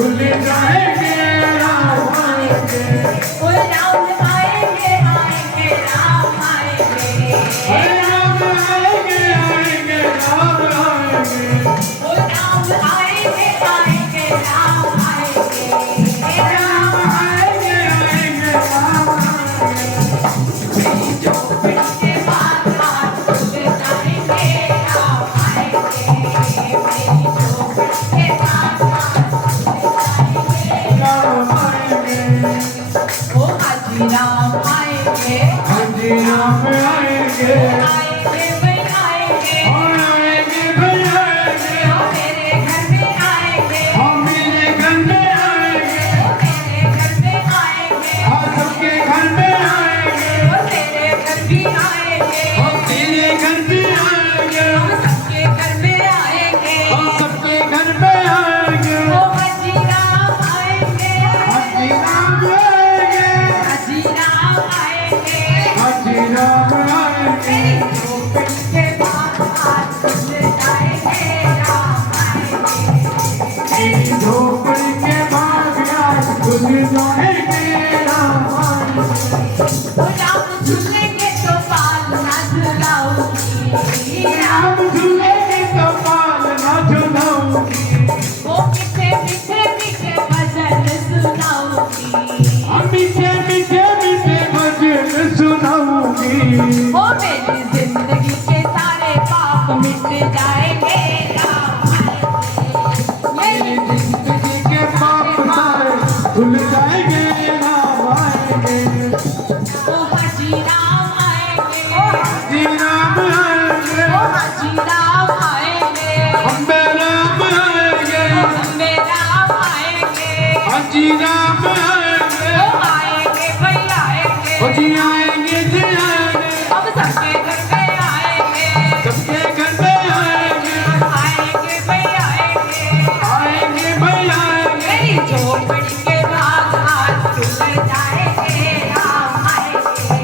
खुल जाएंगे राम आएंगे। ओ राम आएंगे आएंगे राम आएंगे। राम आएंगे आएंगे राम आएंगे। ओ राम आएंगे आएंगे राम आएंगे। राम आएंगे आएंगे राम आएंगे। मेरी झोपड़ी के बाद हाथ खुल जाएंगे राम आएंगे। मेरी झोपड़ी के बाद हाथ राम आएंगे। ओ हाजी राम आएंगे। हाजी राम आएंगे। आएंगे भाई आएंगे। और आएंगे भाई आएंगे। ओ मेरे घर में आएंगे। हम मेरे घर में आएंगे। ओ मेरे घर में आएंगे। हम सबके घर में आएंगे। ओ तेरे घर भी आएंगे। हम तेरे घर में आएंगे। हम सबके घर में आएंगे। हम सबके घर में आएंगे। ओ हाजी राम आएंगे। हाजी राम आएंगे। हाजी राम आएंगे। हाजी राम आएंगे। मेरी झोपड़ी के बाद हाथ खुल जाएंगे राम आएंगे। मेरी झोपड़ी के बाद आज खुल जाएंगे राम आएंगे। ओ राम झूलेंगे तो पाल ना झुलाऊंगी। राम झूलेंगे तो पाल ना झुलाऊंगी। वो मीठे मीठे मीठे भजन सुनाऊंगी। हम मीठे मीठे मीठे भजन सुनाऊंगी। वो मेरी जिंदगी के सारे पाप मिट जाएंगे राम आएंगे। मेरी जिंदगी के पाप सारे धुल जाएंगे राम आएंगे। ओ हाजी राम आएंगे। हाजी राम आएंगे। ओ हाजी राम आएंगे। अम्बे राम आएंगे। अम्बे राम आएंगे। हाजी राम आएंगे। ओ आएंगे भाई आएंगे। हाजी आएंगे जी आएंगे। अब सबके घर में आएंगे। सबके घर में आएंगे। आएंगे भाई आएंगे। आएंगे भाई आएंगे। मेरी झोपड़ी के बाद हाथ खुल जाएंगे राम आएंगे।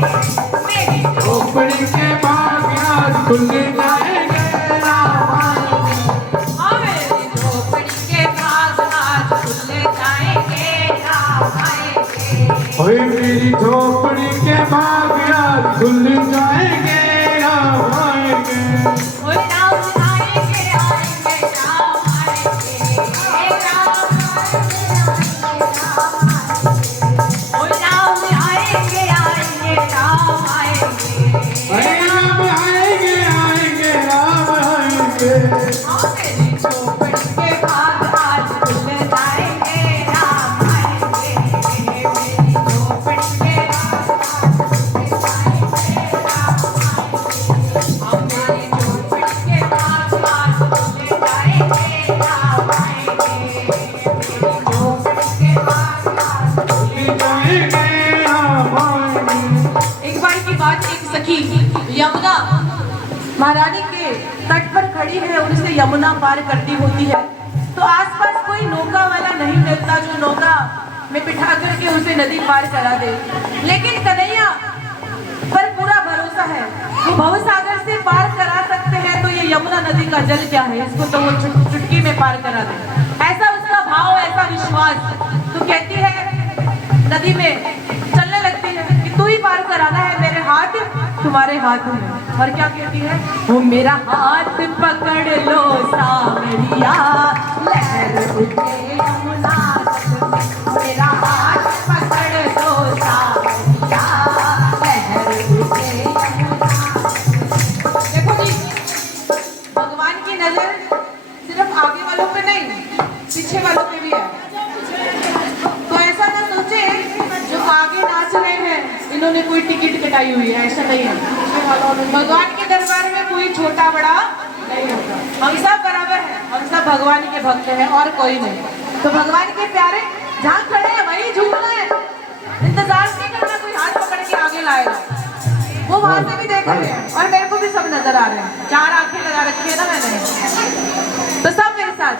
मेरी झोपड़ी के बाद आज खुल जाएंगे राम आएंगे। हाँ मेरी झोपड़ी के बाद हाथ खुल जाएंगे राम आएंगे। ओए मेरी झोपड़ी के बाद आज खुल जाएंगे राम आएंगे। ओ राम आएंगे आएंगे राम आएंगे। राम ओ राम आएंगे आएंगे राम आएंगे। अरे राम आएंगे आएंगे राम आएंगे। हाँ मेरी झोपड़ी के बाद आज खुल जाएंगे राम आएंगे। मेरी झोपड़ी के बाद आज खुल जाएंगे राम आएंगे। हाँ मेरी झोपड़ी के बाद आज खुल जाएंगे राम आएंगे। मेरी झोपड़ी के बाद आज खुल जाएंगे राम आएंगे। एक बार की बात, एक सखी यमुना महारानी के तट पर खड़ी है और उसे यमुना पार करनी होती है, तो आसपास कोई नौका वाला नहीं मिलता जो नौका में बिठा करके उसे नदी पार करा दे। लेकिन कन्हैया पर पूरा भरोसा है, वो भवसागर से पार करा सकते हैं, तो ये यमुना नदी का जल क्या है, इसको तो वो चुटकी में पार करा दे। ऐसा उसका भाव, ऐसा विश्वास। तो कहती है नदी में चलने लगती है कि तू ही पार कराना है, मेरे हाथ तुम्हारे हाथ में। और क्या कहती है, वो मेरा हाथ पकड़ लो सावरिया, लहर उठे यमुना तट में। मेरा हाथ पकड़ लो सावरिया, लहर उठे यमुना तट में। देखो जी, भगवान की नजर सिर्फ आगे वालों पे नहीं, पीछे वालों पे भी है। तो ऐसा ना सोचे जो आगे नाच रहे हैं इन्होंने कोई टिकट कटाई हुई है, ऐसा नहीं है। भगवान के दरबार में कोई छोटा बड़ा नहीं होता, हम सब बराबर हैं, हम सब भगवान के भक्त हैं और कोई नहीं। तो भगवान के प्यारे जहाँ खड़े हैं वही झूमना है, इंतजार नहीं करना कोई हाथ पकड़ के आगे लाएगा। वो वहां से भी देख रहे हैं और मेरे को भी सब नजर आ रहे हैं, 4 आंखें लगा रखी है ना मैंने। तो सब मेरे साथ,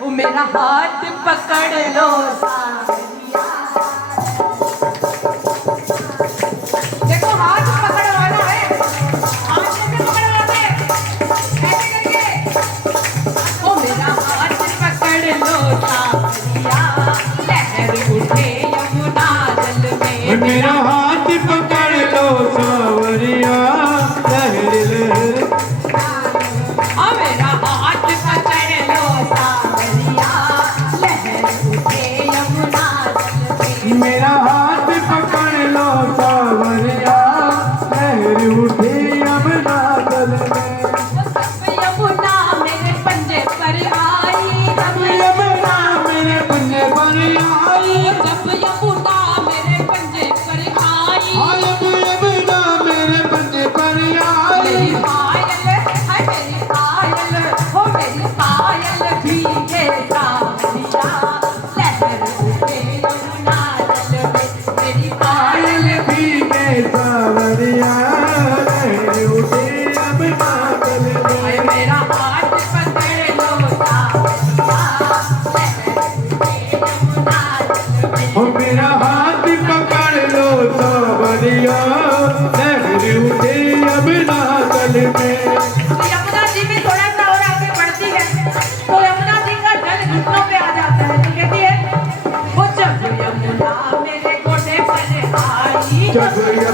वो मेरा हाथ पकड़ लो सावरिया। देखो हाथ पकड़वाना है, हाथ कैसे पकड़वाते हैं, ऐसे करके। वो मेरा हाथ पकड़ लो सावरिया।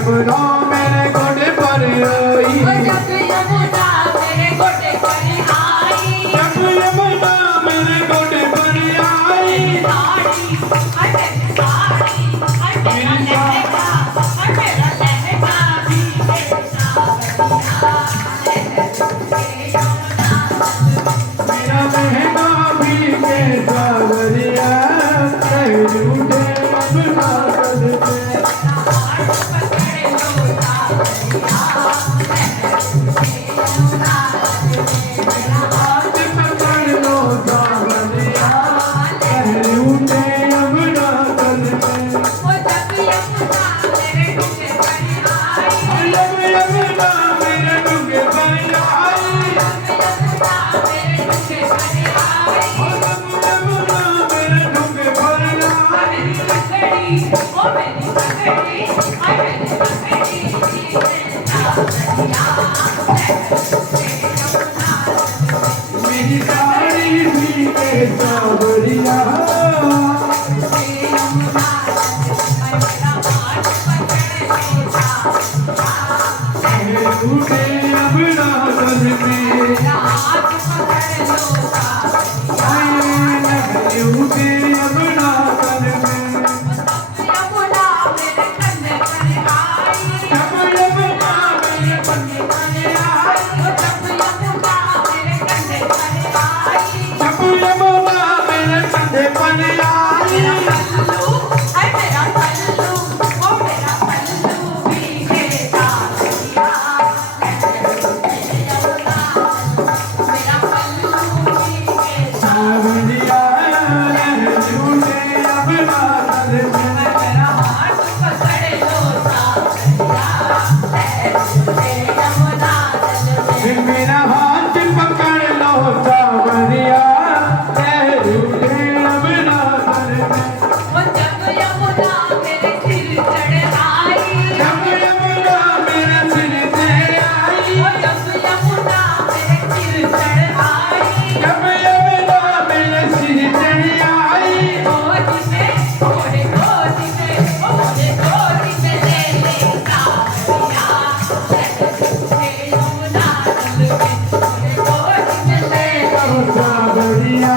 यमुना मेरे गोडे पर आई जब यमुना मेरे गोडे पर आई जब यमुना मेरे गोडे पर आई साड़ी हाय मेरी साड़ी हाय मेरा लहंगा हाय मेरा लहंगा भी मेरा लहंगा भी के सावरिया कह लूटे यमुना कल पे पकड़ लो सावरिया कह लूटे यमुना कल पे जब यमुना मेरे डूबे पर आई जब यमुना मेरे डूबे पर आई मेरी साड़ी भी के सावरिया टूटे यमुना कल पे टूटे यमुना कल पे जब यमुना मेरे कंधे पर आई जब यमुना मेरे कंधे पर आई सावरिया टूटे यमुना कल पे मेरा हाथ पकड़ लो सावरिया कह लूटे यमुना कल पे जब यमुना मेरे सिर से आई जब यमुना मेरे सिर से आई सावरिया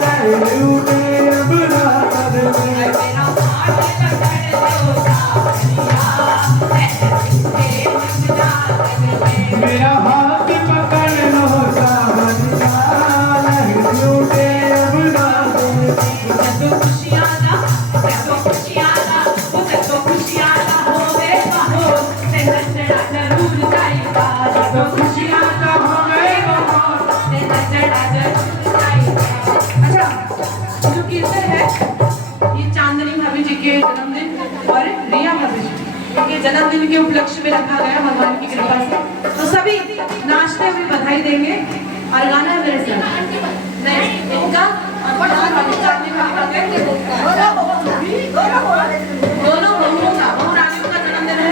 कह लूटे यमुना कल पे मेरा हाथ पकड़ लो सावरिया कह लूटे यमुना कल पे तो खुशियाँ तो हमें बहुत अच्छा, जो कीर्तन है ये चांदनी भाभी जी के जन्मदिन और रिया भाभी जी के जन्मदिन के उपलक्ष्य में रखा गया भगवान की कृपा से। तो सभी नाचते हुए बधाई देंगे और गाना है मेरे साथ नहीं इनका चांदनी भाभी दोनों बहुओं का बहु रानियों का जन्मदिन है।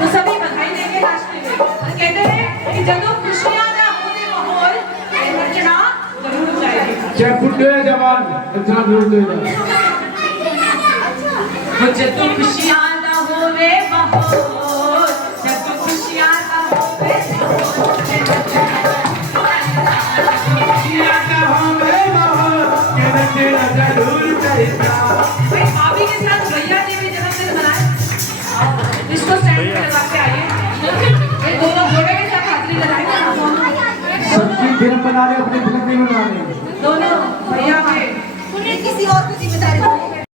तो सभी बधाई देंगे नाचते हुए और कहते हैं कि जब खुशियाँ ना होने माहौल नचना जरूर चाहिए। क्या बुढ़े जवान इतना दूर दे मुझे तो खुशियाँ ना होवे माहौल जब खुशियाँ ना होवे खुशियाँ तो हमें बहुत कहना जरूर चाहिए भाई भाभी के साथ भैया ने भी जन्मदिन मनाया इसको स्टैंड पे लगा के आइए ये दोनों घोड़े के साथ हाथरी लगाएंगे सबकी फिल्म बना रहे अपनी फिल्म नहीं बना रहे दोनों भैया के किसी और की जिम्मेदारी